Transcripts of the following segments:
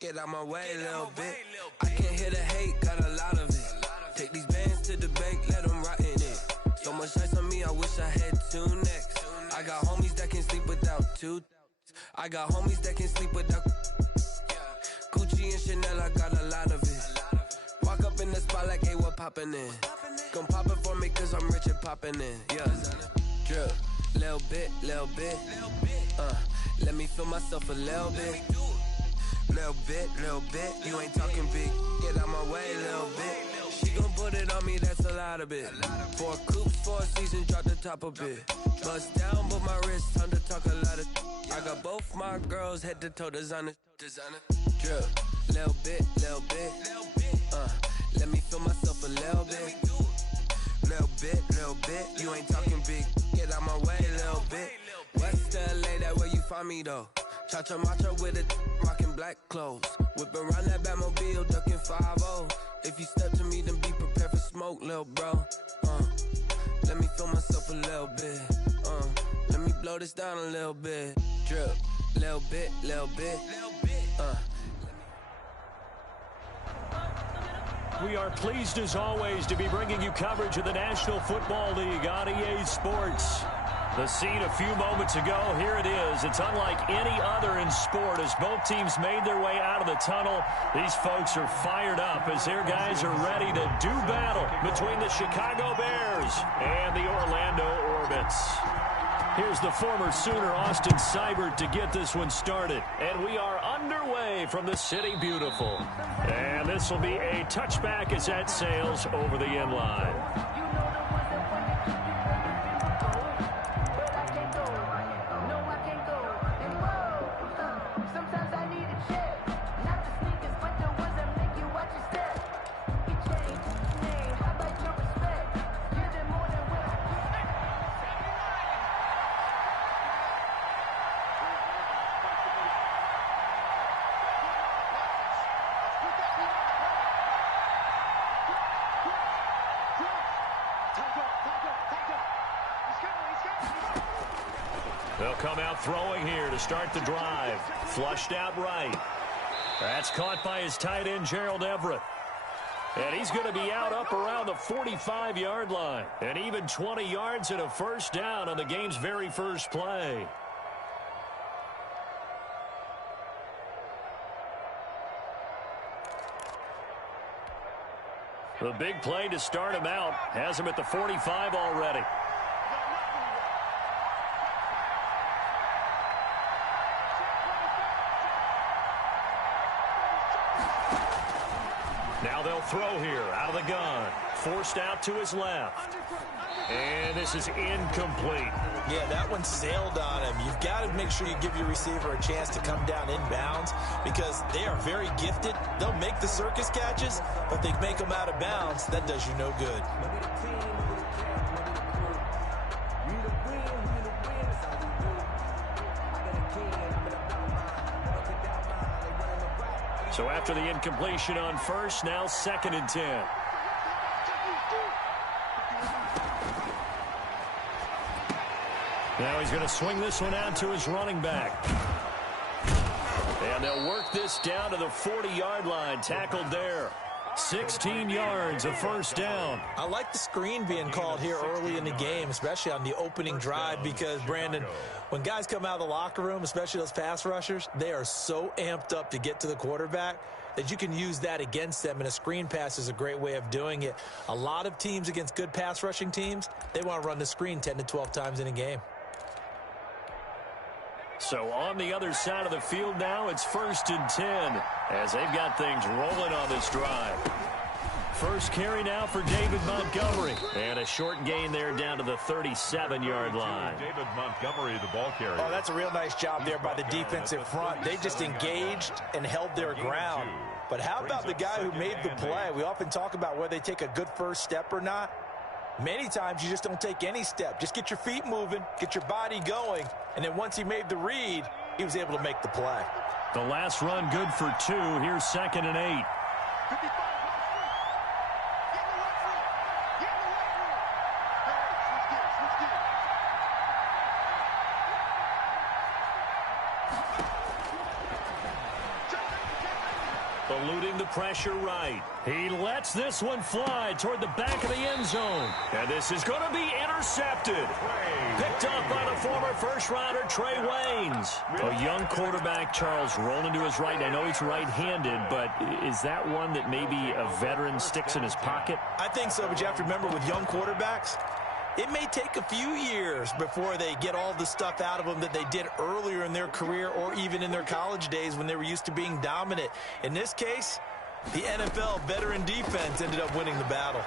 Get out my way a little bit. I can't hear the hate, got a lot of it. Take these bands to the bank, let them rot in it. So much ice on me, I wish I had 2 necks. I got homies that can sleep without 2. I got homies that can sleep without Gucci and Chanel, I got a lot of it. Walk up in the spot like, hey, what poppin' in? Gon' pop it for me cause I'm rich and poppin' in. Yeah, drip, little bit. Let me feel myself a little bit. Little bit, you ain't talking big. Get out my way a little bit. She gon' put it on me, that's a lot of it. 4 coops, 4 seasons, drop the top a bit. Bust down, but my wrist, time to talk a lot of. I got both my girls head to toe designer. Drip, little bit. Let me feel myself a little bit. Little bit, you ain't talking big. Get out my way a little bit. West LA, that where you find me though. Cha-cha macha with it, rockin' black clothes. Whip around that Batmobile, duckin' 5-0. If you step to me, then be prepared for smoke, lil' bro. Let me feel myself a little bit. Let me blow this down a little bit. Drip, little bit. We are pleased as always to be bringing you coverage of the National Football League on EA Sports. The scene a few moments ago, here it is. It's unlike any other in sport as both teams made their way out of the tunnel. These folks are fired up as their guys are ready to do battle between the Chicago Bears and the Orlando Orbits. Here's the former Sooner, Austin Seibert, to get this one started. And we are underway from the City Beautiful. And this will be a touchback as that sails over the end line. They'll come out throwing here to start the drive. Flushed out right. That's caught by his tight end, Gerald Everett. And he's going to be out up around the 45-yard line. And even 20 yards and a first down on the game's very first play. The big play to start him out has him at the 45 already. Now they'll throw here out of the gun. Forced out to his left. And this is incomplete. Yeah, that one sailed on him. You've got to make sure you give your receiver a chance to come down inbounds because they are very gifted. They'll make the circus catches, but they make them out of bounds. That does you no good. So after the incompletion on first, now 2nd and 10. Now he's going to swing this one out to his running back. And they'll work this down to the 40-yard line, tackled there. 16 yards, a first down. I like the screen being called here early in the game, especially on the opening drive, because, Brandon, when guys come out of the locker room, especially those pass rushers, they are so amped up to get to the quarterback that you can use that against them, and a screen pass is a great way of doing it. A lot of teams against good pass rushing teams, they want to run the screen 10 to 12 times in a game. So on the other side of the field now, it's 1st and 10 as they've got things rolling on this drive. First carry now for David Montgomery. And a short gain there down to the 37-yard line. David Montgomery, the ball carrier. Oh, that's a real nice job there by the defensive front. They just engaged and held their ground. But how about the guy who made the play? We often talk about whether they take a good first step or not. Many times you just don't take any step. Just get your feet moving, get your body going, and then once he made the read, he was able to make the play. The last run good for 2. Here's 2nd and 8. Eluding the pressure right. He lets this one fly toward the back of the end zone. And this is going to be intercepted. Picked up by the former first-rounder Trey Waynes. A young quarterback, Charles, rolling to his right. I know he's right-handed, but is that one that maybe a veteran sticks in his pocket? I think so, but you have to remember with young quarterbacks, it may take a few years before they get all the stuff out of them that they did earlier in their career or even in their college days when they were used to being dominant. In this case, the NFL veteran defense ended up winning the battle.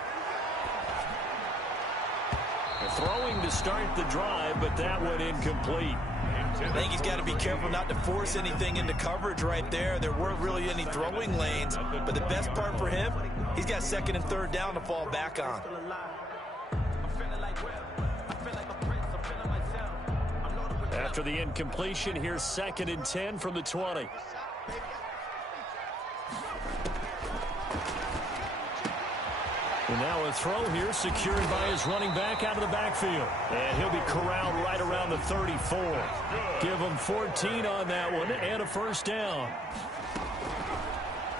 Throwing to start the drive, but that one incomplete. I think he's got to be careful not to force anything into coverage right there. There weren't really any throwing lanes, but the best part for him, he's got second and third down to fall back on. After the incompletion, here's 2nd and 10 from the 20. And now a throw here secured by his running back out of the backfield. And he'll be corralled right around the 34. Give him 14 on that one and a first down.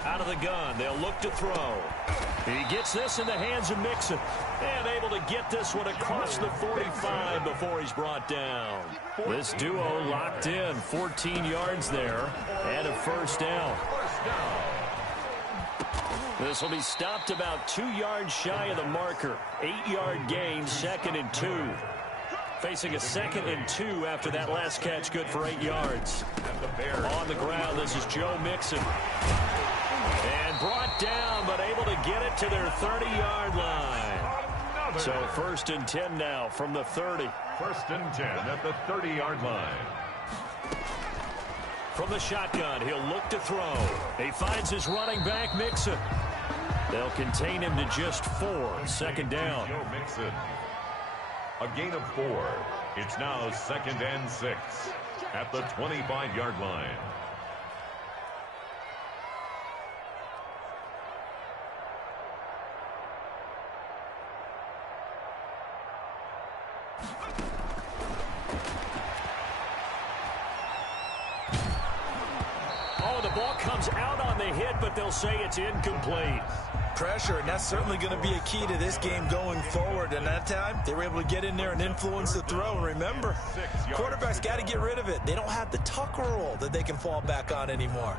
Out of the gun, they'll look to throw. He gets this in the hands of Mixon. And able to get this one across the 45 before he's brought down. This duo locked in, 14 yards there and a first down. This will be stopped about 2 yards shy of the marker. 8-yard gain, 2nd and 2. Facing a 2nd and 2 after that last catch, good for 8 yards. On the ground, this is Joe Mixon. And brought down, but able to get it to their 30-yard line. So 1st and 10 now from the 30. 1st and 10 at the 30-yard line. From the shotgun, he'll look to throw. He finds his running back, Mixon. They'll contain him to just 4. 2nd down. Joe Mixon. A gain of 4. It's now 2nd and 6 at the 25-yard line. Oh, the ball comes out on the hit, but they'll say it's incomplete. Pressure, and that's certainly going to be a key to this game going forward. And that time, they were able to get in there and influence the throw. And remember, quarterbacks got to get rid of it. They don't have the tuck roll that they can fall back on anymore.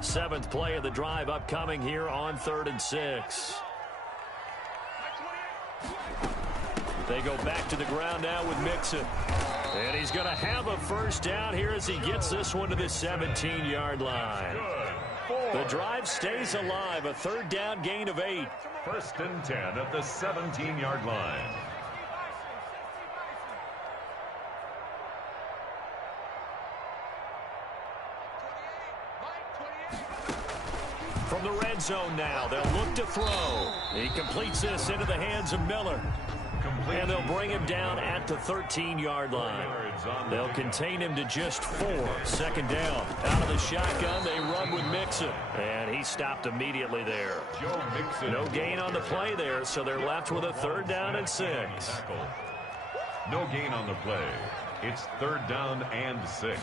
Seventh play of the drive upcoming here on 3rd and 6. They go back to the ground now with Mixon. And he's going to have a first down here as he gets this one to the 17-yard line. The drive stays alive. A 3rd down gain of 8. 1st and 10 at the 17-yard line. From the red zone now, they'll look to throw. He completes this into the hands of Miller. And they'll bring him down at the 13-yard line. They'll contain him to just 4. 2nd down. Out of the shotgun, they run with Mixon. And he stopped immediately there. No gain on the play there, so they're left with a 3rd down and 6. No gain on the play. It's 3rd down and 6.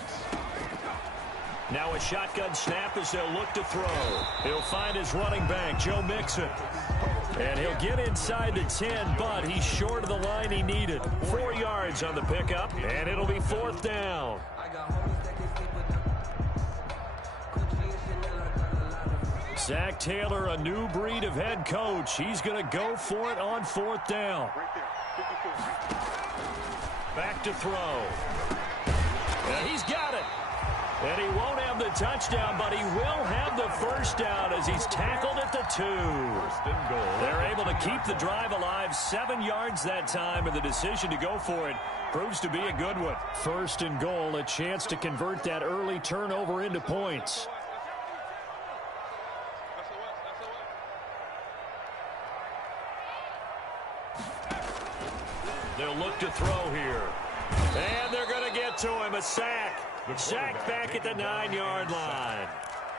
Now a shotgun snap as they'll look to throw. He'll find his running back, Joe Mixon. And he'll get inside the 10, but he's short of the line he needed. 4 yards on the pickup, and it'll be 4th down. Zach Taylor, a new breed of head coach. He's going to go for it on 4th down. Back to throw. And he's got it. And he won't have the touchdown, but he will have the first down as he's tackled at the 2. They're able to keep the drive alive. 7 yards that time, and the decision to go for it proves to be a good one. 1st and goal, a chance to convert that early turnover into points. They'll look to throw here. And they're going to get to him, a sack. Sack back at the 9-yard line.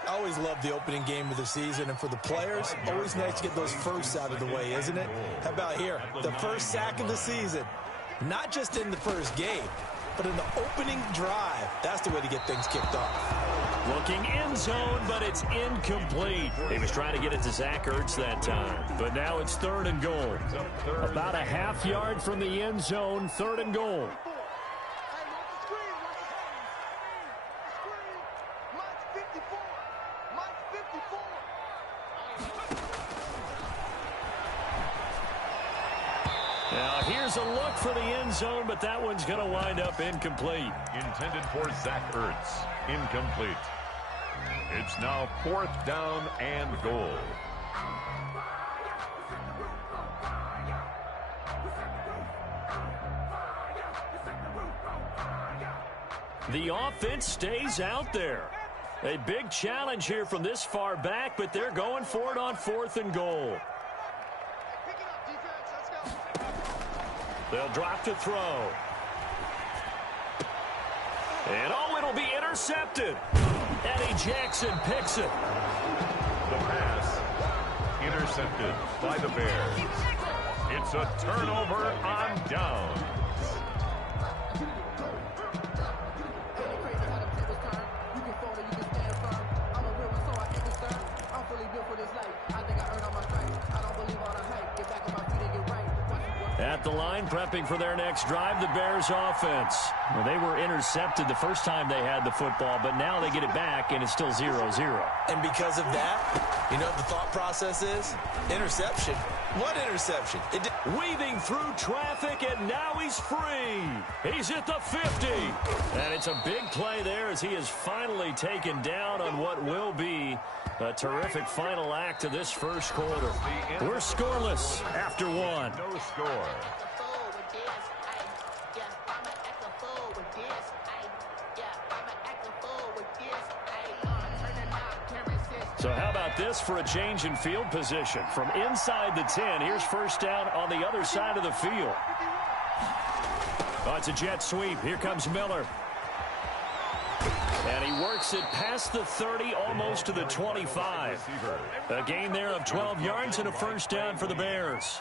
I always love the opening game of the season, and for the players, always nice to get those firsts out of the way, isn't it? How about here? The first sack of the season. Not just in the first game, but in the opening drive. That's the way to get things kicked off. Looking end zone, but it's incomplete. He was trying to get it to Zach Ertz that time, but now it's 3rd and goal. About a half yard from the end zone, 3rd and goal. Now here's a look for the end zone, but that one's going to wind up incomplete. Intended for Zach Ertz. Incomplete. It's now 4th down and goal. The offense stays out there. A big challenge here from this far back, but they're going for it on 4th and goal. They'll drop to throw. And oh, it'll be intercepted. Eddie Jackson picks it. The pass intercepted by the Bears. It's a turnover on downs. At the line, prepping for their next drive, the Bears offense. Well, they were intercepted the first time they had the football, but now they get it back, and it's still 0-0. And because of that, you know what the thought process is? Interception. What interception? Weaving through traffic, and now he's free. He's at the 50. And it's a big play there as he is finally taken down on what will be a terrific final act of this first quarter. We're scoreless after one. No score. So how about this for a change in field position? From inside the 10, here's first down on the other side of the field. Oh, it's a jet sweep. Here comes Miller. And he works it past the 30, almost to the 25. A gain there of 12 yards and a first down for the Bears.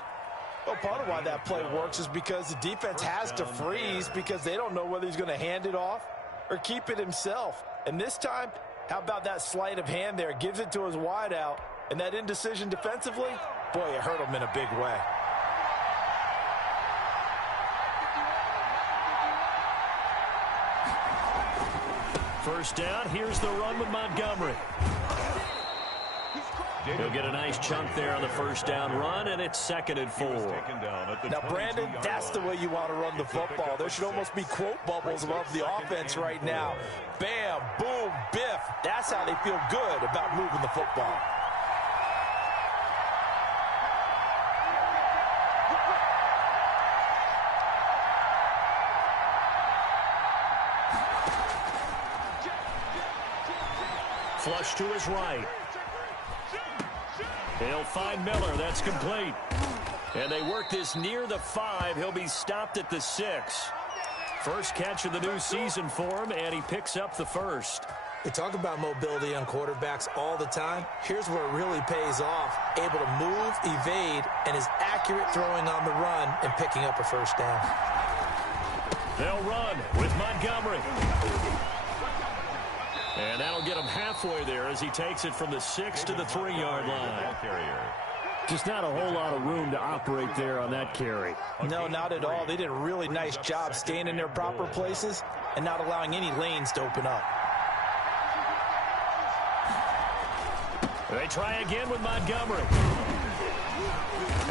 Well, part of why that play works is because the defense has to freeze because they don't know whether he's going to hand it off or keep it himself. And this time, how about that sleight of hand there? Gives it to his wideout. And that indecision defensively, boy, it hurt him in a big way. First down, here's the run with Montgomery. He'll get a nice chunk there on the first down run, and it's 2nd and 4. Now, Brandon, that's the way you want to run the football. There should almost be quote bubbles above the offense right now. Bam, boom, biff. That's how they feel good about moving the football. Flush to his right. He'll find Miller. That's complete. And they work this near the 5. He'll be stopped at the 6. First catch of the new season for him, and he picks up the first. We talk about mobility on quarterbacks all the time. Here's where it really pays off. Able to move, evade, and is accurate throwing on the run and picking up a first down. They'll run with Montgomery. And that'll get him halfway there as he takes it from the 6 to the 3-yard line. Just not a whole lot of room to operate there on that carry. No, not at all. They did a really nice job staying in their proper places and not allowing any lanes to open up. They try again with Montgomery.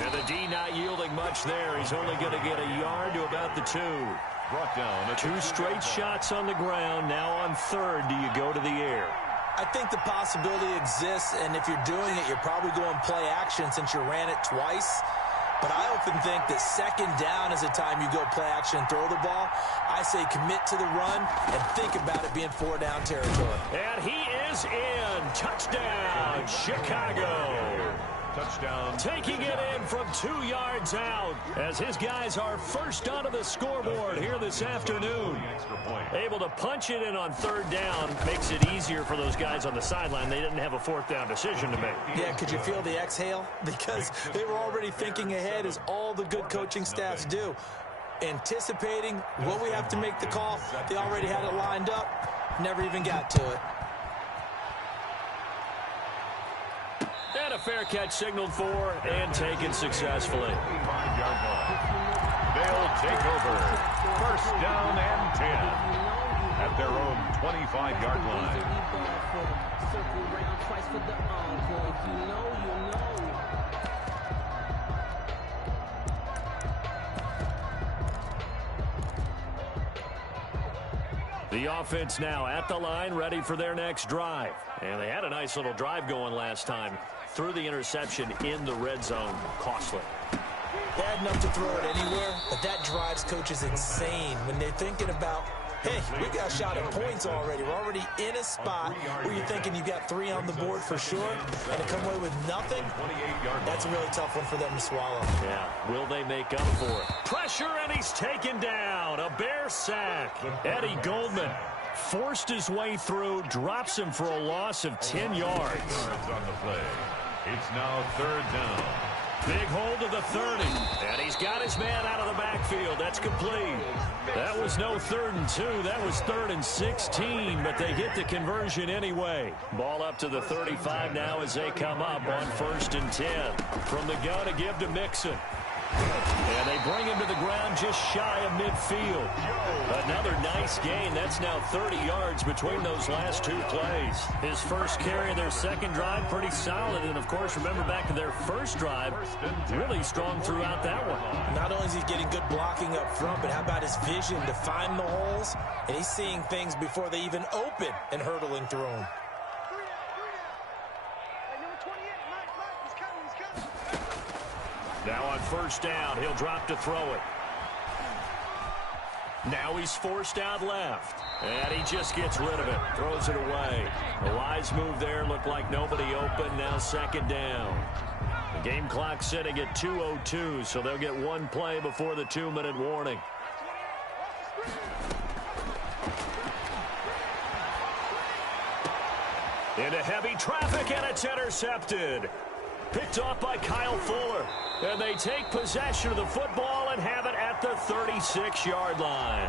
And the D not yielding much there. He's only going to get a yard to about the 2. Brought down. 2 straight shots on the ground. Now on 3rd, do you go to the air? I think the possibility exists, and if you're doing it, you're probably going play action since you ran it twice. But I often think that 2nd down is the time you go play action and throw the ball. I say commit to the run and think about it being 4-down territory. And he is in. Touchdown, Chicago. Touchdown. Taking it in from 2 yards out as his guys are first onto the scoreboard here this afternoon. Able to punch it in on 3rd down makes it easier for those guys on the sideline. They didn't have a 4th down decision to make. Yeah, could you feel the exhale? Because they were already thinking ahead, as all the good coaching staffs do. Anticipating what we have to make the call. They already had it lined up. Never even got to it. And a fair catch signaled for and taken successfully. 5-yard line. They'll take over. First down and 10 at their own 25-yard line. The offense now at the line, ready for their next drive. And they had a nice little drive going last time. Threw the interception in the red zone. Costly. They had enough to throw it anywhere, but that drives coaches insane when they're thinking about, hey, we got a shot at points already. We're already in a spot where you're thinking you got 3 on the board for sure, and to come away with nothing, that's a really tough one for them to swallow. Yeah, will they make up for it? Pressure, and he's taken down. A Bear sack. Eddie Goldman forced his way through, drops him for a loss of 10 yards. On the play. It's now 3rd down. Big hold of the 30, and he's got his man out of the backfield. That's complete. That was no 3rd and 2. That was 3rd and 16, but they get the conversion anyway. Ball up to the 35 now as they come up on 1st and 10. From the gun to give to Mixon. And they bring him to the ground just shy of midfield. Another nice gain. That's now 30 yards between those last 2 plays. His first carry of their second drive, pretty solid. And, of course, remember back to their first drive, really strong throughout that one. Not only is he getting good blocking up front, but how about his vision to find the holes? And he's seeing things before they even open and hurdling through them. Now on 1st down, he'll drop to throw it. Now he's forced out left. And he just gets rid of it. Throws it away. A wise move there. Looked like nobody open. Now 2nd down. The game clock sitting at 2:02, so they'll get 1 play before the 2-minute warning. Into heavy traffic, and it's intercepted. Picked off by Kyle Fuller. And they take possession of the football and have it at the 36-yard line.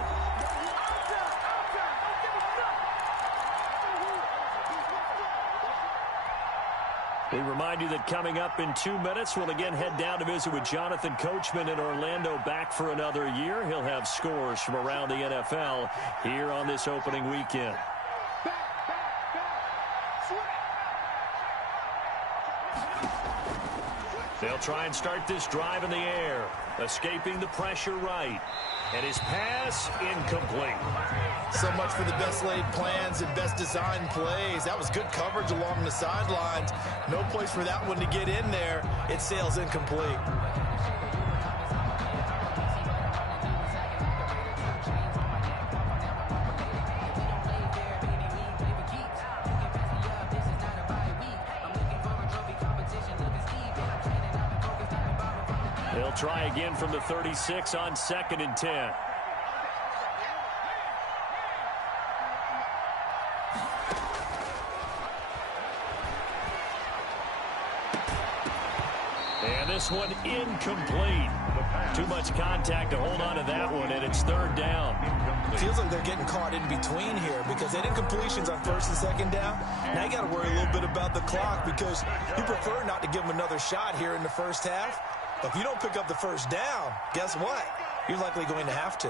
We remind you that coming up in 2 minutes, we'll again head down to visit with Jonathan Coachman in Orlando, back for another year. He'll have scores from around the NFL here on this opening weekend. They'll try and start this drive in the air, escaping the pressure right. And his pass incomplete. So much for the best laid plans and best designed plays. That was good coverage along the sidelines. No place for that one to get in there. It sails incomplete. They'll try again from the 36 on 2nd and 10. And this one incomplete. Too much contact to hold on to that one, and it's 3rd down. Feels like they're getting caught in between here because they had incompletions on 1st and 2nd down. Now you got to worry a little bit about the clock because you prefer not to give them another shot here in the first half. But if you don't pick up the 1st down, guess what? You're likely going to have to.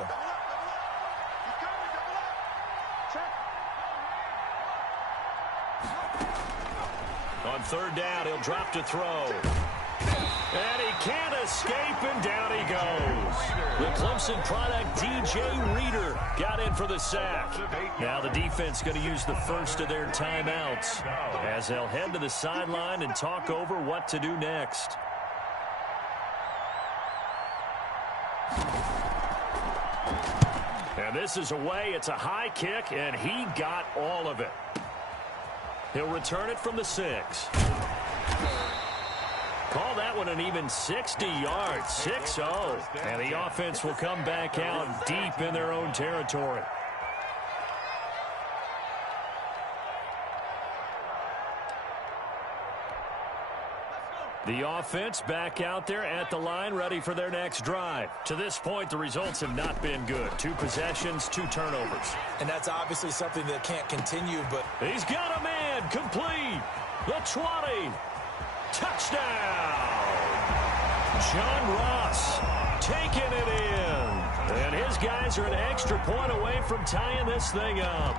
On 3rd down, he'll drop to throw. And he can't escape, and down he goes. The Clemson product, DJ Reader, got in for the sack. Now the defense going to use the first of their timeouts as they'll head to the sideline and talk over what to do next. And this is away. It's a high kick, and he got all of it. He'll return it from the 6. call that one an even 60 yards, 6-0. And the offense will come back out deep in their own territory. The offense back out there at the line, ready for their next drive. To this point, the results have not been good. 2 possessions, 2 turnovers. And that's obviously something that can't continue, but he's got a man complete. The 20. Touchdown. John Ross taking it in. And his guys are an extra point away from tying this thing up.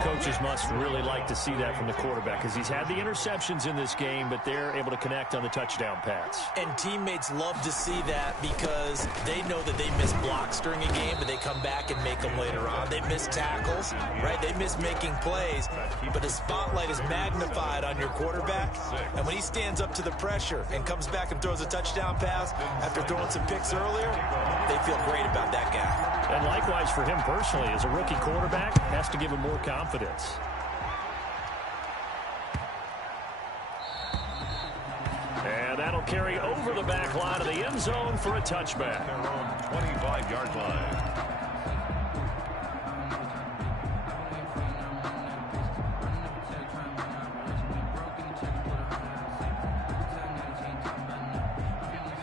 Coaches must really like to see that from the quarterback because he's had the interceptions in this game, but they're able to connect on the touchdown pass. And teammates love to see that because they know that they miss blocks during a game, but they come back and make them later on. They miss tackles, right? They miss making plays, but the spotlight is magnified on your quarterback, and when he stands up to the pressure and comes back and throws a touchdown pass after throwing some picks earlier, they feel great about that guy. And likewise for him personally, as a rookie quarterback, has to give him more confidence. And that'll carry over the back line of the end zone for a touchback. Their own 25-yard line.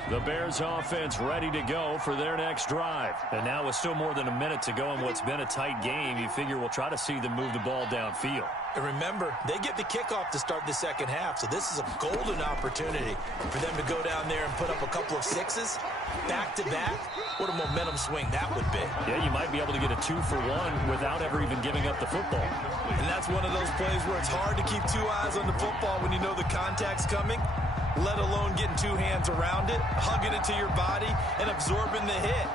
The Bears offense ready to go for their next drive. And now with still more than a minute to go in what's been a tight game, you figure we'll try to see them move the ball downfield. And remember, they get the kickoff to start the second half, so this is a golden opportunity for them to go down there and put up a couple of 6s back-to-back. What a momentum swing that would be. Yeah, you might be able to get a 2-for-1 without ever even giving up the football. And that's one of those plays where it's hard to keep 2 eyes on the football when you know the contact's coming, let alone getting 2 hands around it, hugging it to your body, and absorbing the hit,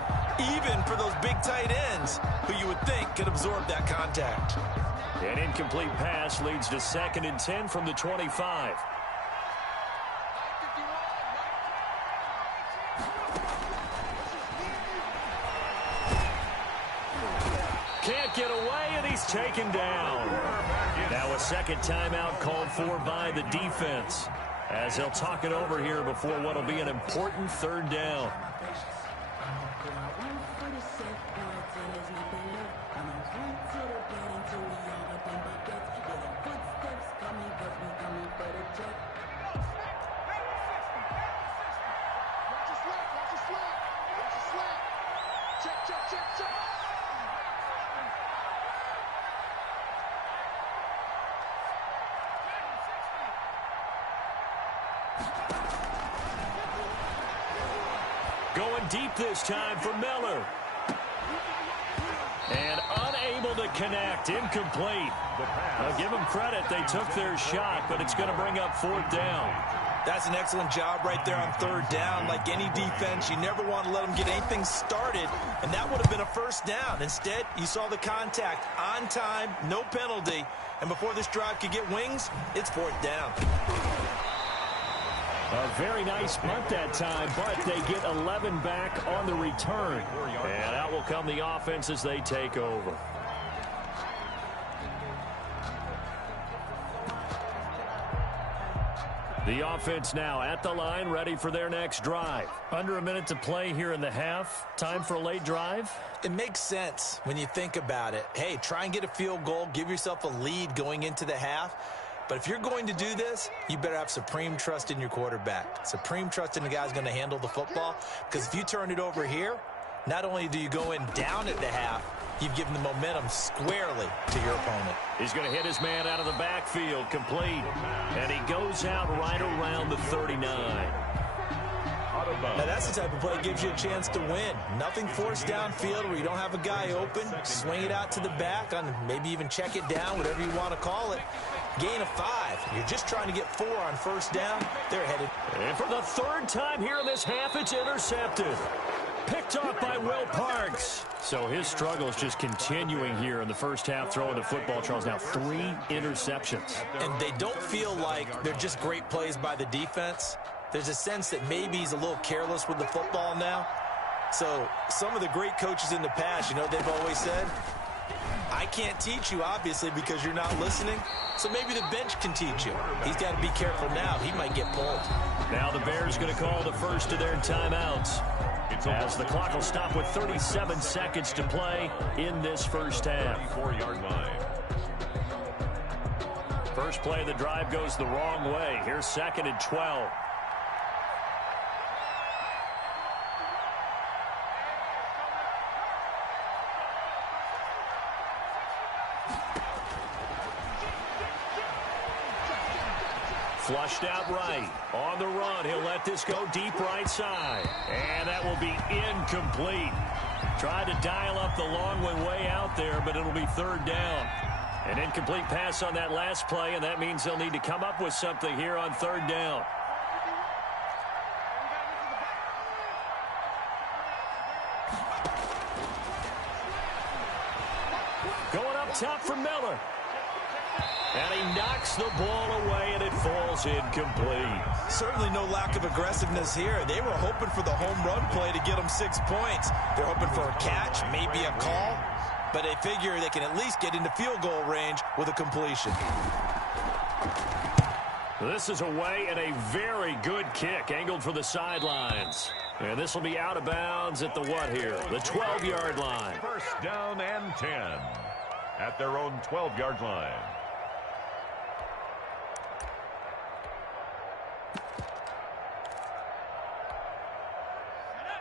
even for those big tight ends who you would think could absorb that contact. An incomplete pass leads to 2nd and 10 from the 25. Can't get away, and he's taken down. Now a second timeout called for by the defense, as they'll talk it over here before what will be an important 3rd down. Going deep this time for Miller. And unable to connect. Incomplete. I'll give them credit. They took their shot, but it's going to bring up 4th down. That's an excellent job right there on 3rd down. Like any defense, you never want to let them get anything started, and that would have been a 1st down. Instead, you saw the contact on time, no penalty, and before this drive could get wings, it's 4th down. A very nice punt that time, but they get 11 back on the return. And out will come the offense as they take over. The offense now at the line, ready for their next drive. Under a minute to play here in the half. Time for a late drive. It makes sense when you think about it. Hey, try and get a field goal. Give yourself a lead going into the half. But if you're going to do this, you better have supreme trust in your quarterback. Supreme trust in the guy who's going to handle the football. Because if you turn it over here, not only do you go in down at the half, you've given the momentum squarely to your opponent. He's going to hit his man out of the backfield, complete. And he goes out right around the 39. Now that's the type of play that gives you a chance to win. Nothing forced downfield where you don't have a guy open. Swing it out to the back, on maybe even check it down, whatever you want to call it. Gain of 5. You're just trying to get 4 on 1st down. They're headed. And for the 3rd time here in this half, it's intercepted. Picked off by Will Parks. So his struggle is just continuing here in the first half, throwing the football. Charles, now 3 interceptions. And they don't feel like they're just great plays by the defense. There's a sense that maybe he's a little careless with the football now. So some of the great coaches in the past, you know, they've always said, I can't teach you, obviously, because you're not listening. So maybe the bench can teach you. He's got to be careful now. He might get pulled. Now the Bears going to call the first of their timeouts, as the clock will stop with 37 seconds to play in this first half. 34-yard line. First play of the drive goes the wrong way. Here's 2nd and 12. Flushed out right. On the run, he'll let this go deep right side. And that will be incomplete. Tried to dial up the long way out there, but it'll be 3rd down. An incomplete pass on that last play, and that means they'll need to come up with something here on 3rd down. Going up top for Miller. And he knocks the ball away, and it falls incomplete. Certainly no lack of aggressiveness here. They were hoping for the home run play to get them 6 points. They're hoping for a catch, maybe a call, but they figure they can at least get into field goal range with a completion. This is away, and a very good kick angled for the sidelines. And this will be out of bounds at the what here? The 12-yard line. First down and 10 at their own 12-yard line.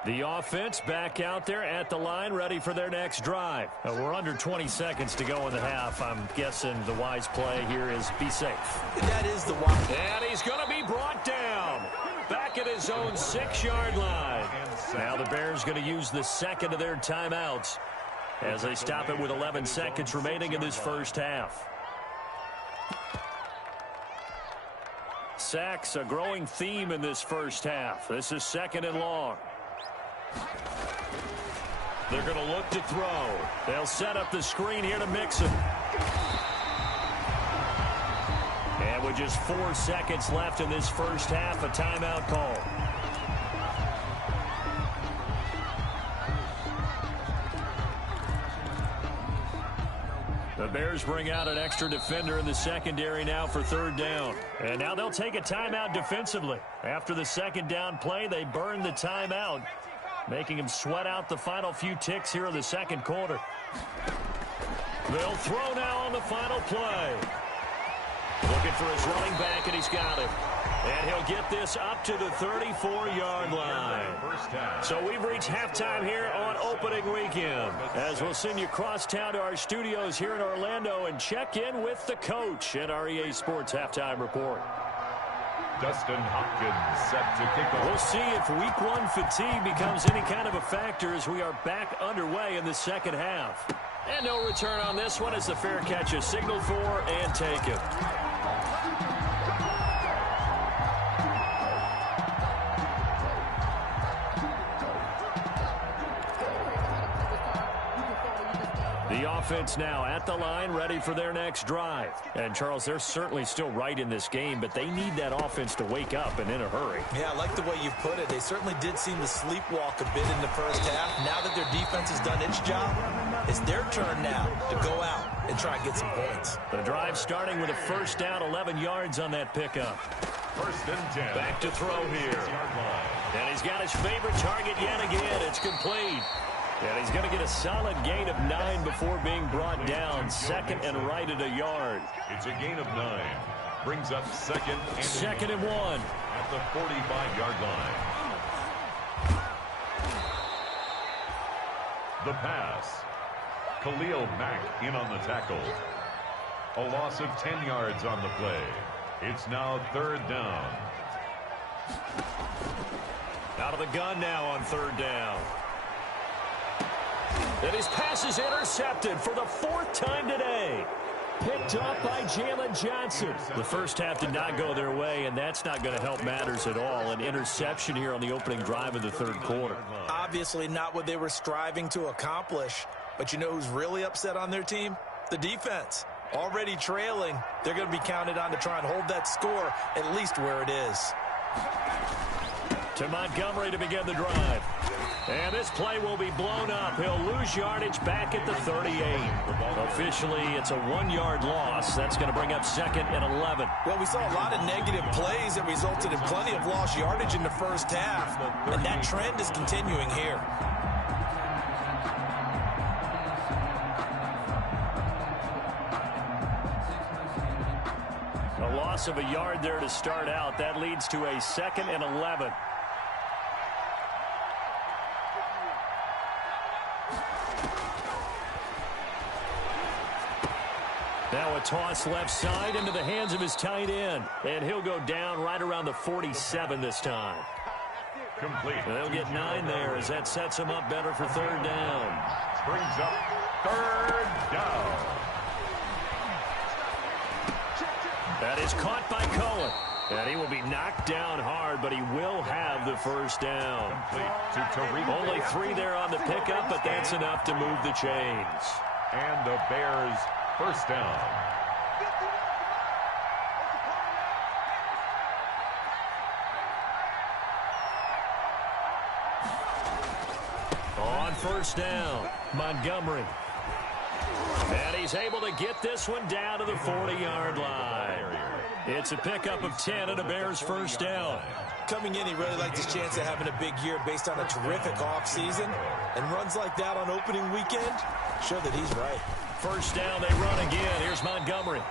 The offense back out there at the line, ready for their next drive. We're under 20 seconds to go in the half. I'm guessing the wise play here is be safe. That is the wise. And he's going to be brought down back at his own 6-yard line. Now the Bears going to use the second of their timeouts as they stop it with 11 seconds remaining in this first half. Sacks, a growing theme in this first half. This is 2nd and long. They're going to look to throw. They'll set up the screen here to Mixon. And with just 4 seconds left in this first half, a timeout call. The Bears bring out an extra defender in the secondary now for 3rd down. And now they'll take a timeout defensively. After the 2nd down play, they burn the timeout, making him sweat out the final few ticks here in the 2nd quarter. They'll throw now on the final play. Looking for his running back, and he's got it. And he'll get this up to the 34-yard line. So we've reached halftime here on opening weekend, as we'll send you cross town to our studios here in Orlando and check in with the coach at our EA Sports Halftime Report. Dustin Hopkins set to kick off. We'll see if week 1 fatigue becomes any kind of a factor as we are back underway in the second half. And no return on this one as the fair catch is signaled for and taken. The offense now at the line, ready for their next drive. And, Charles, they're certainly still right in this game, but they need that offense to wake up and in a hurry. Yeah, I like the way you put it. They certainly did seem to sleepwalk a bit in the first half. Now that their defense has done its job, it's their turn now to go out and try and get some points. The drive starting with a first down, 11 yards on that pickup. First and 10. Back to throw here. And he's got his favorite target yet again. It's complete. And he's going to get a solid gain of 9 before being brought down. 2nd and right at a yard. It's a gain of 9. Brings up 2nd and 1. At the 45-yard line. The pass. Khalil Mack in on the tackle. A loss of 10 yards on the play. It's now 3rd down. Out of the gun now on 3rd down. And his pass is intercepted for the 4th time today. Picked up by Jalen Johnson. The first half did not go their way, and that's not going to help matters at all. An interception here on the opening drive of the 3rd quarter. Obviously not what they were striving to accomplish. But you know who's really upset on their team? The defense. Already trailing, they're going to be counted on to try and hold that score at least where it is. To Montgomery to begin the drive. And this play will be blown up. He'll lose yardage back at the 38. Officially, it's a 1-yard loss. That's going to bring up 2nd and 11. Well, we saw a lot of negative plays that resulted in plenty of lost yardage in the first half. And that trend is continuing here. A loss of a yard there to start out. That leads to a 2nd and 11. Now a toss left side into the hands of his tight end. And he'll go down right around the 47 this time. Complete. They'll get 9 there as that sets him up better for 3rd down. Brings up 3rd down. That is caught by Cohen. And he will be knocked down hard, but he will have the first down. Only 3 there on the pickup, but that's enough to move the chains. And the Bears first down. On first down, Montgomery. And he's able to get this one down to the 40-yard line. It's a pickup of 10 and a Bears first down. Coming in, he really liked his chance of having a big year based on a terrific offseason. And runs like that on opening weekend show that he's right. First down, they run again. Here's Montgomery.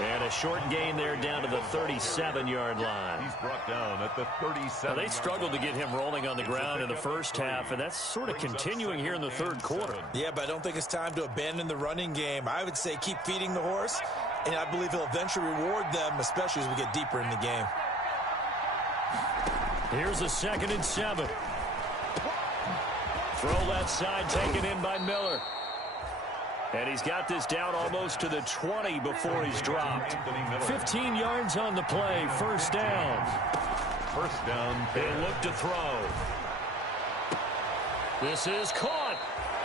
And a short gain there down to the 37-yard line. He's brought down at the 37. Now, they struggled to get him rolling on the ground in the first half, and that's sort of continuing here in the 3rd quarter. Yeah, but I don't think it's time to abandon the running game. I would say keep feeding the horse, and I believe he'll eventually reward them, especially as we get deeper in the game. Here's a 2nd and 7. Throw left side taken in by Miller. And he's got this down almost to the 20 before he's dropped. 15 yards on the play, first down. First down. They look to throw. This is caught.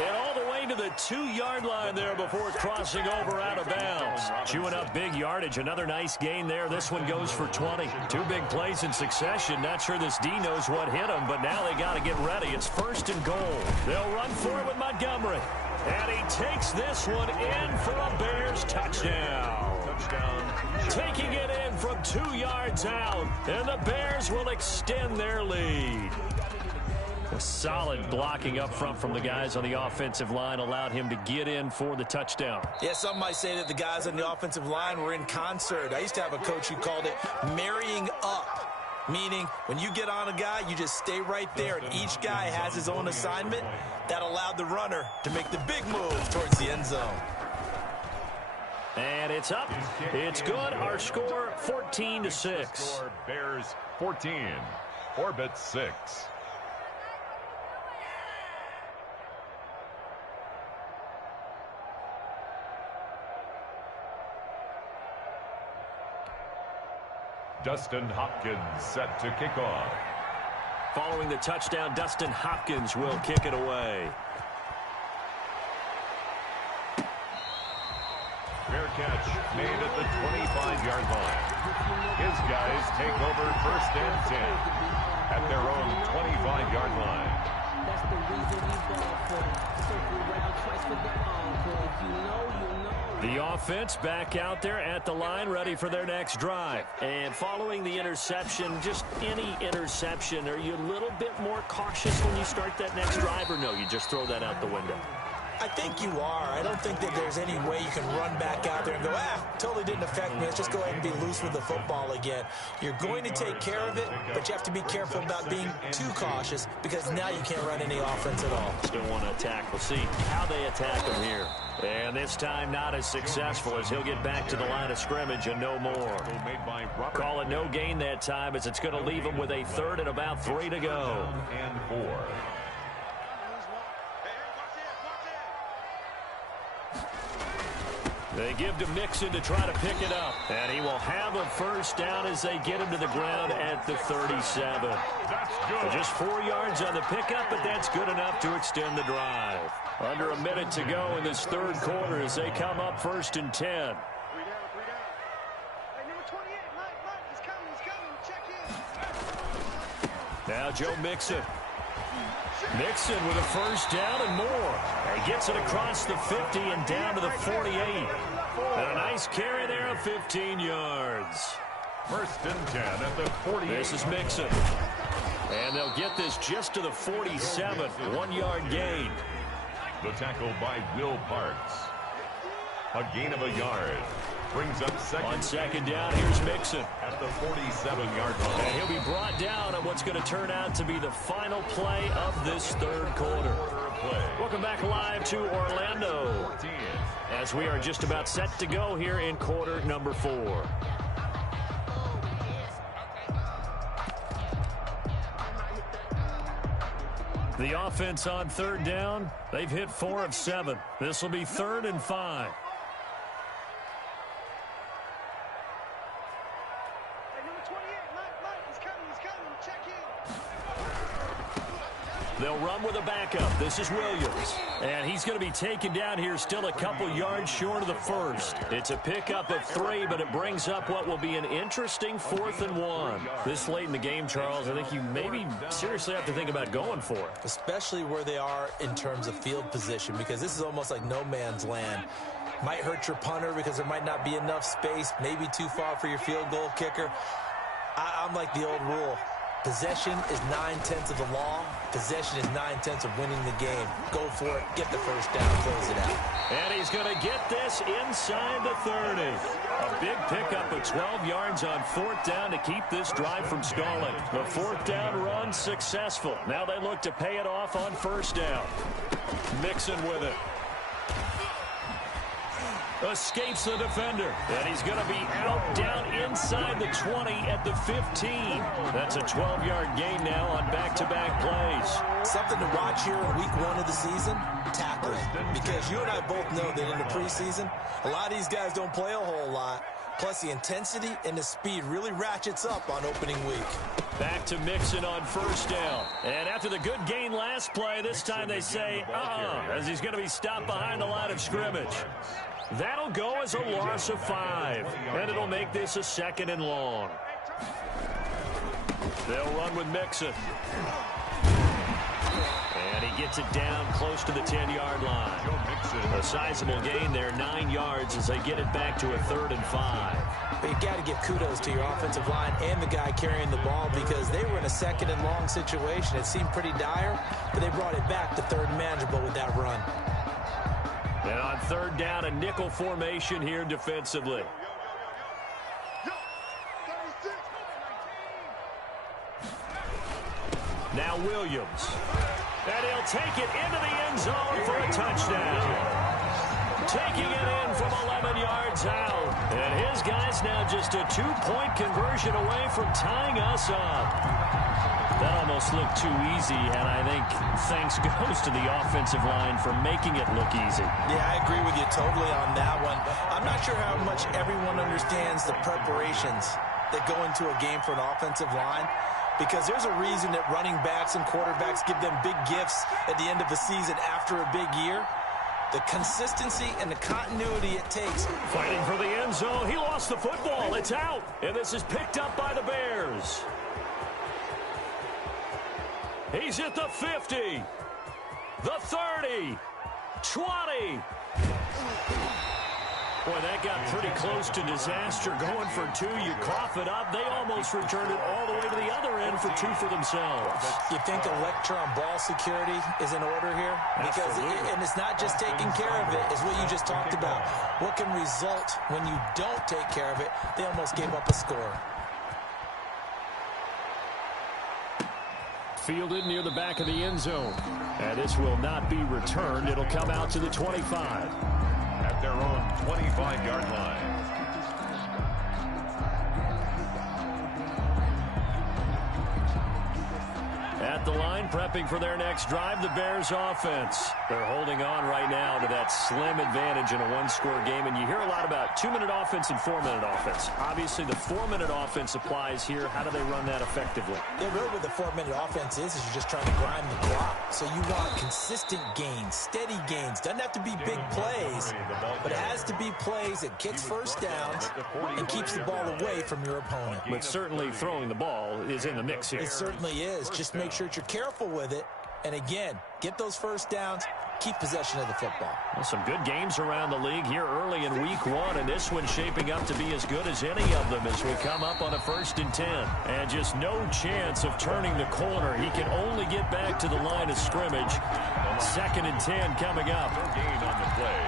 And all the way to the 2-yard line there before crossing over out of bounds. Chewing up big yardage. Another nice gain there. This one goes for 20. 2 big plays in succession. Not sure this D knows what hit him, but now they got to get ready. It's 1st and goal. They'll run for it with Montgomery. And he takes this one in for a Bears touchdown. Taking it in from 2 yards out. And the Bears will extend their lead. A solid blocking up front from the guys on the offensive line allowed him to get in for the touchdown. Yeah, some might say that the guys on the offensive line were in concert. I used to have a coach who called it marrying up. Meaning, when you get on a guy, you just stay right there, and each guy has his own assignment. That allowed the runner to make the big move towards the end zone. And it's up. It's good. Our score, 14-6. Bears 14, Orbit 6. Dustin Hopkins set to kick off. Following the touchdown, Dustin Hopkins will kick it away. Fair catch made at the 25-yard line. His guys take over 1st and 10 at their own 25-yard line. That's the reason we ball for it. Circle around twice for the encore. If you know, you know. The offense back out there at the line, ready for their next drive. And following the interception, just any interception, are you a little bit more cautious when you start that next drive, or no, you just throw that out the window? I think you are. I don't think that there's any way you can run back out there and go, totally didn't affect me. Let's just go ahead and be loose with the football again. You're going to take care of it, but you have to be careful about being too cautious because now you can't run any offense at all. Still want to attack. We'll see how they attack him here. And this time not as successful as he'll get back to the line of scrimmage and no more. Call it no gain that time as it's going to leave him with a 3rd and about 3 to go. And 4. They give to Mixon to try to pick it up. And he will have a first down as they get him to the ground at the 37. So just 4 yards on the pickup, but that's good enough to extend the drive. Under a minute to go in this 3rd quarter as they come up 1st and 10. Now Joe Mixon. Mixon with a first down and more. He gets it across the 50 and down to the 48. And a nice carry there of 15 yards. First and 10 at the 48. This is Mixon. And they'll get this just to the 47. 1-yard gain. The tackle by Will Parks. A gain of a yard. Brings up second. On second down, here's Mixon. At the 47-yard line. And he'll be brought down at what's going to turn out to be the final play of this third quarter. Welcome back live to Orlando, as we are just about set to go here in quarter number 4. The offense on third down, they've hit 4 of 7. This will be 3rd and 5. They'll run with a backup. This is Williams. And he's going to be taken down here still a couple yards short of the first. It's a pickup of 3, but it brings up what will be an interesting 4th and 1. This late in the game, Charles, I think you maybe seriously have to think about going for it. Especially where they are in terms of field position, because this is almost like no man's land. Might hurt your punter because there might not be enough space, maybe too far for your field goal kicker. I'm like the old rule. Possession is 9/10 of the law. Possession is 9/10 of winning the game. Go for it. Get the first down. Close it out. And he's going to get this inside the 30. A big pickup of 12 yards on 4th down to keep this drive from stalling. The 4th down run successful. Now they look to pay it off on 1st down. Mixon with it. Escapes the defender. And he's going to be out down inside the 20 at the 15. That's a 12-yard gain now on back-to-back plays. Something to watch here in week 1 of the season, tackling. Because you and I both know that in the preseason, a lot of these guys don't play a whole lot. Plus, the intensity and the speed really ratchets up on opening week. Back to Mixon on 1st down. And after the good gain last play, this time they say, as he's going to be stopped behind the line of scrimmage. That'll go as a loss of 5. And it'll make this a 2nd and long. They'll run with Mixon. And he gets it down close to the 10-yard line. A sizable gain there, 9 yards as they get it back to a 3rd and 5. But you got to give kudos to your offensive line and the guy carrying the ball, because they were in a 2nd and long situation. It seemed pretty dire, but they brought it back to 3rd and manageable with that run. And on 3rd down, a nickel formation here defensively. Now Williams. And he'll take it into the end zone for a touchdown. Taking it in from 11 yards out. And his guy's now just a 2-point conversion away from tying us up. That almost looked too easy, and I think thanks goes to the offensive line for making it look easy. Yeah, I agree with you totally on that one. I'm not sure how much everyone understands the preparations that go into a game for an offensive line, because there's a reason that running backs and quarterbacks give them big gifts at the end of the season after a big year. The consistency and the continuity it takes. Fighting for the end zone. He lost the football. It's out, and this is picked up by the Bears. He's at the 50, the 30, 20. Boy, that got pretty close to disaster. Going for 2, you cough it up. They almost returned it all the way to the other end for 2 for themselves. You think a lecture on ball security is in order here? Because and it's not just taking care of it. It's what you just talked about. What can result when you don't take care of it? They almost gave up a score. Fielded near the back of the end zone. And this will not be returned. It'll come out to the 25. At their own 25-yard line. At the line, prepping for their next drive, the Bears offense. They're holding on right now to that slim advantage in a one-score game, and you hear a lot about 2-minute offense and 4-minute offense. Obviously, the 4-minute offense applies here. How do they run that effectively? Yeah, really what the 4-minute offense is you're just trying to grind the clock. So you want consistent gains, steady gains. Doesn't have to be big plays, but it has to be plays that gets first downs and keeps the ball away from your opponent. But certainly throwing the ball is in the mix here. It certainly is. Just make sure that you're careful with it. And again, get those first downs, keep possession of the football. Well, some good games around the league here early in week 1, and this one's shaping up to be as good as any of them as we come up on a 1st and 10. And just no chance of turning the corner. He can only get back to the line of scrimmage. 2nd and 10 coming up. Gain on the play.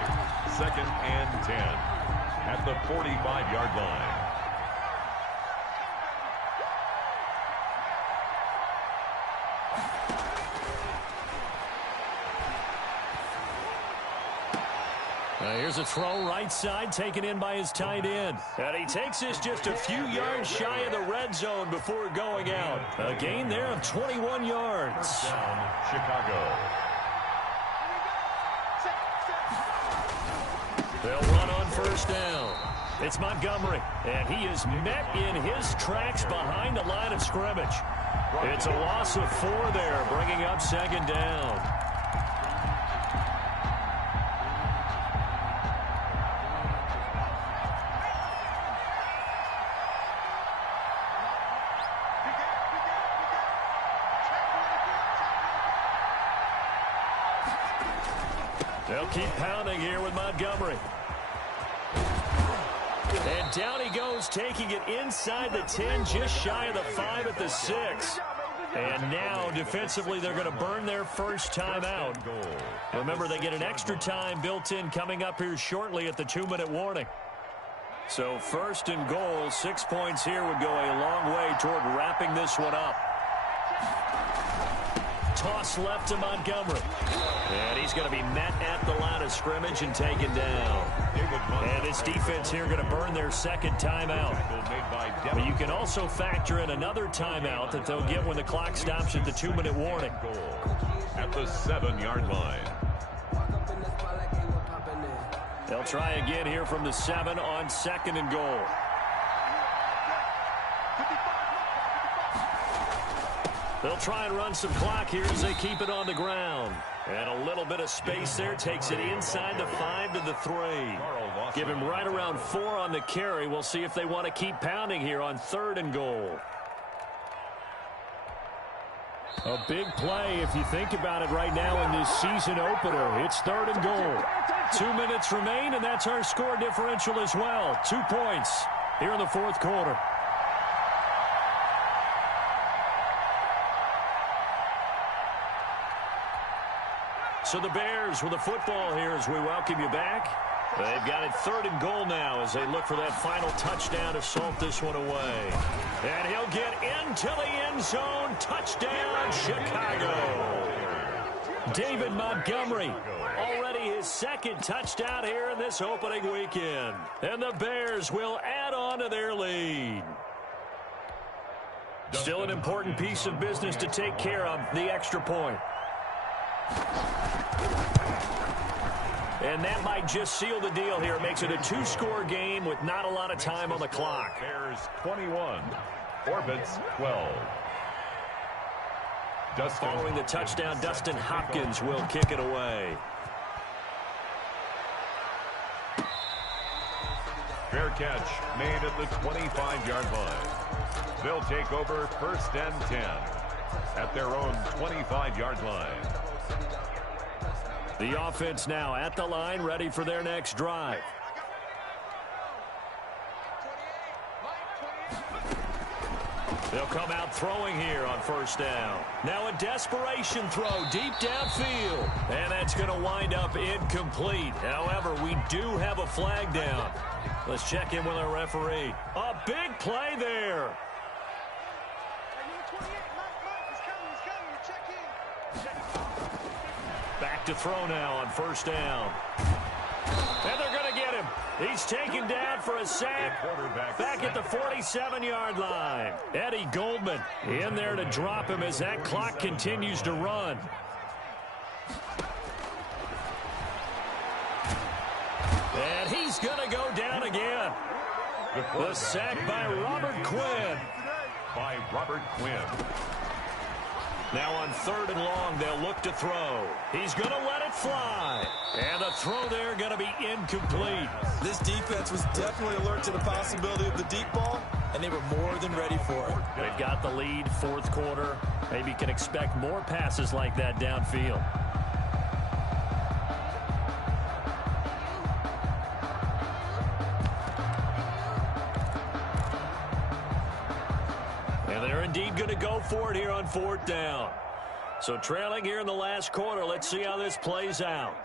2nd and 10 at the 45-yard line. Here's a throw right side taken in by his tight end. And he takes this just a few yards shy of the red zone before going out. A gain there of 21 yards. Down, Chicago. They'll run on 1st down. It's Montgomery, and he is met in his tracks behind the line of scrimmage. It's a loss of 4 there, bringing up 2nd down. They'll keep pounding here with Montgomery. And down he goes, taking it inside the 10, just shy of the 5 at the 6. And now, defensively, they're going to burn their first time out. Remember, they get an extra time built in coming up here shortly at the 2-minute warning. So 1st and goal, 6 points here would go a long way toward wrapping this one up. Toss left to Montgomery. And he's going to be met at the line of scrimmage and taken down. And this defense here going to burn their 2nd timeout. But you can also factor in another timeout that they'll get when the clock stops at the 2-minute warning. At the 7-yard line. They'll try again here from the 7 on 2nd and goal. They'll try and run some clock here as they keep it on the ground. And a little bit of space there. Takes it inside the 5 to the 3. Give him right around 4 on the carry. We'll see if they want to keep pounding here on 3rd and goal. A big play if you think about it right now in this season opener. It's 3rd and goal. 2 minutes remain, and that's our score differential as well. 2 points here in the 4th quarter. So the Bears with the football here as we welcome you back. They've got it 3rd and goal now as they look for that final touchdown to salt this one away. And he'll get into the end zone. Touchdown, Chicago. David Montgomery, already his 2nd touchdown here in this opening weekend. And the Bears will add on to their lead. Still an important piece of business to take care of, the extra point. And that might just seal the deal here. It makes it a 2-score game with not a lot of time on the clock. Bears 21, Orbits 12. Following the touchdown, Dustin Hopkins will kick it away. Fair catch made at the 25-yard line. They'll take over 1st and 10 at their own 25-yard line. The offense now at the line, ready for their next drive. They'll come out throwing here on 1st down. Now a desperation throw deep downfield. And that's going to wind up incomplete. However, we do have a flag down. Let's check in with our referee. A big play there. Back to throw now on 1st down. And they're going to get him. He's taken down for a sack back at the 47-yard line. Eddie Goldman in there to drop him as that clock continues to run. And he's going to go down again. The sack by Robert Quinn. Now on 3rd and long, they'll look to throw. He's going to let it fly. And the throw there going to be incomplete. This defense was definitely alert to the possibility of the deep ball, and they were more than ready for it. They've got the lead, 4th quarter. Maybe can expect more passes like that downfield. Indeed going to go for it here on 4th down. So trailing here in the last quarter. Let's see how this plays out.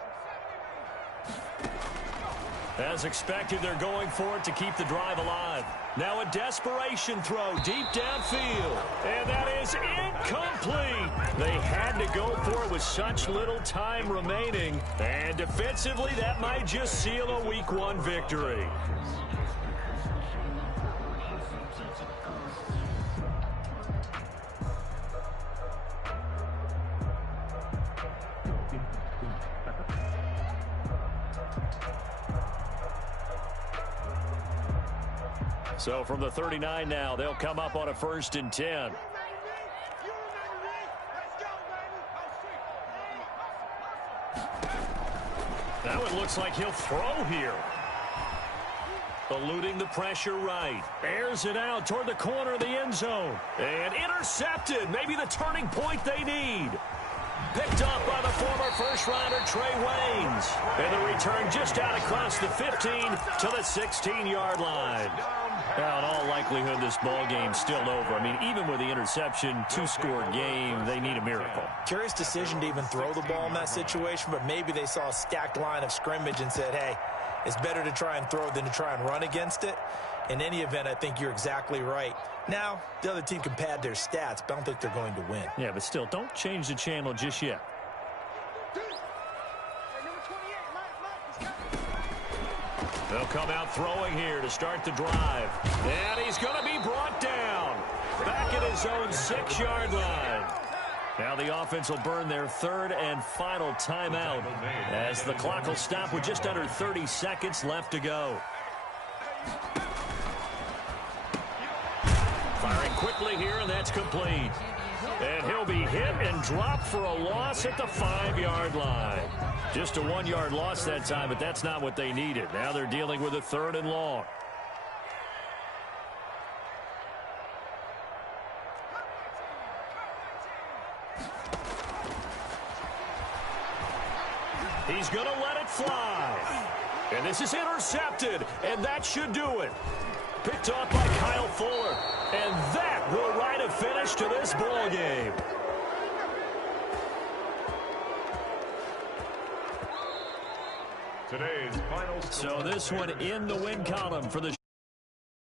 As expected, they're going for it to keep the drive alive. Now a desperation throw deep downfield. And that is incomplete. They had to go for it with such little time remaining. And defensively, that might just seal a Week 1 victory. So from the 39 now, they'll come up on a 1st and 10. Now it looks like he'll throw here. Eluding the pressure right. Airs it out toward the corner of the end zone. And intercepted. Maybe the turning point they need. Picked up by the former first-rounder Trey Waynes. And the return just out across the 15 to the 16-yard line. Now, in all likelihood, this ball game's still over. I mean, even with the interception, 2-score game, they need a miracle. Curious decision to even throw the ball in that situation, but maybe they saw a stacked line of scrimmage and said, hey, it's better to try and throw than to try and run against it. In any event, I think you're exactly right. Now, the other team can pad their stats, but I don't think they're going to win. Yeah, but still, don't change the channel just yet. They'll come out throwing here to start the drive. And he's going to be brought down. Back at his own 6-yard line. Now the offense will burn their 3rd and final timeout as the clock will stop with just under 30 seconds left to go. Firing quickly here, and that's complete. And he'll be hit and dropped for a loss at the 5-yard line. Just a 1-yard loss that time, but that's not what they needed. Now they're dealing with a 3rd and long. He's going to let it fly. And this is intercepted, and that should do it. Picked off by Kyle Fuller. And that will write a finish to this ball game. Today's final. So this one in the win column for the